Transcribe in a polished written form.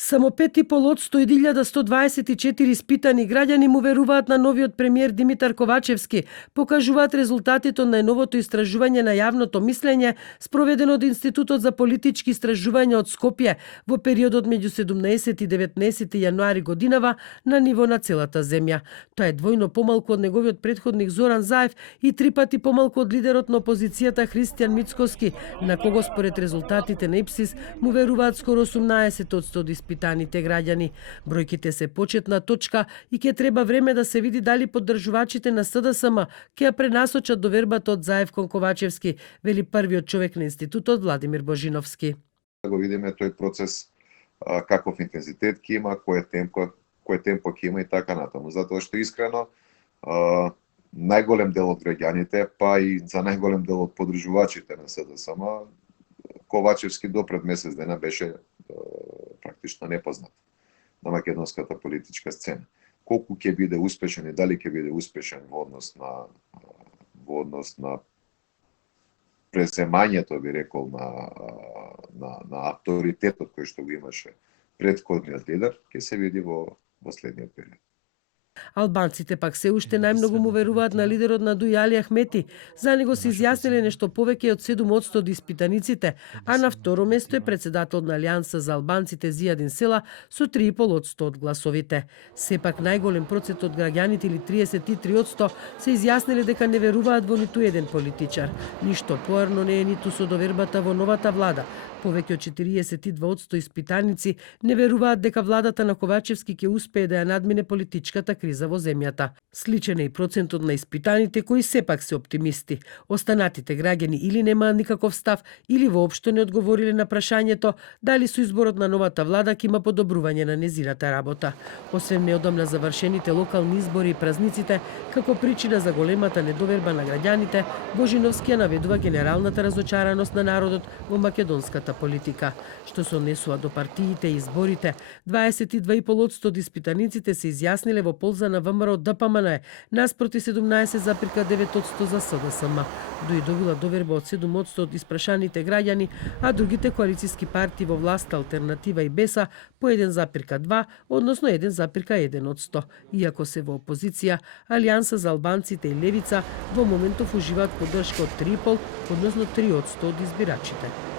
Само 5,5% од 1124 испитани граѓани му веруваат на новиот премиер Димитар Ковачевски, покажуваат резултатите од најновото истражување на јавното мислење спроведено од Институтот за политички истражувања од Скопје во периодот меѓу 17 и 19 јануари годинава на ниво на целата земја. Тоа е двојно помалку од неговиот претходник Зоран Заев и 3 пати помалку од лидерот на опозицијата Христијан Мицкоски, на кого според резултатите на ИПСИС му веруваат скоро 18% од испитаните граѓани. Бројките се почетна точка и ќе треба време да се види дали поддржувачите на СДСМ ќе ја пренасочат довербата од Заев кон Ковачевски, вели првиот човек на институтот Владимир Божиновски. Да го видиме тој процес каков интензитет ќе има, кој темпо ќе има и така натаму. Затоа што искрено најголем дел од граѓаните, па и за најголем дел од поддржувачите на СДСМ, Ковачевски до пред месец дена беше практично непознат на македонската политичка сцена. Колку ќе биде успешен и дали ќе биде успешен во однос на преземањето, би рекол, на авторитетот кој што го имаше претходниот лидер, ќе се види во следниот период. Албанците пак се уште најмногу му веруваат на лидерот на Дуј Али Ахмети. За него се изјасниле нешто повеќе од 7% од испитаниците, а на второ место е председател на Алијанса за албанците Зијадин Села со 3,5% од гласовите. Сепак најголем процент од граѓаните или 33% се изјасниле дека не веруваат во ниту еден политичар. Ништо поарно не е ниту со довербата во новата влада. Повеќе од 42% испитаници не веруваат дека владата на Ковачевски ќе успее да ја надмине политичката криза во земјата. Сличен е и процентот на испитаните кои сепак се оптимисти. Останатите граѓани или немаат никаков став, или воопшто не одговориле на прашањето дали со изборот на новата влада ќе има подобрување на незината работа. Освен неодамна завршените локални избори и празниците, како причина за големата недоверба на граѓаните, Божиновски ја наведува генералната разочараност на народот во македонската политика. Што се однесува до партиите и изборите, 22,5% од испитаниците се изјасниле во полза на ВМРО ДПМН, наспроти 17,9% за СДСМ. Дуј добила доверба од 7% од испрашаните граѓани, а другите коалициски партии во власт Алтернатива и Беса по 1,2, односно 1,1%. Иако се во опозиција, Алијанса за албанците и Левица во моментов уживаат поддршка од 3,5, односно 3% од избирачите.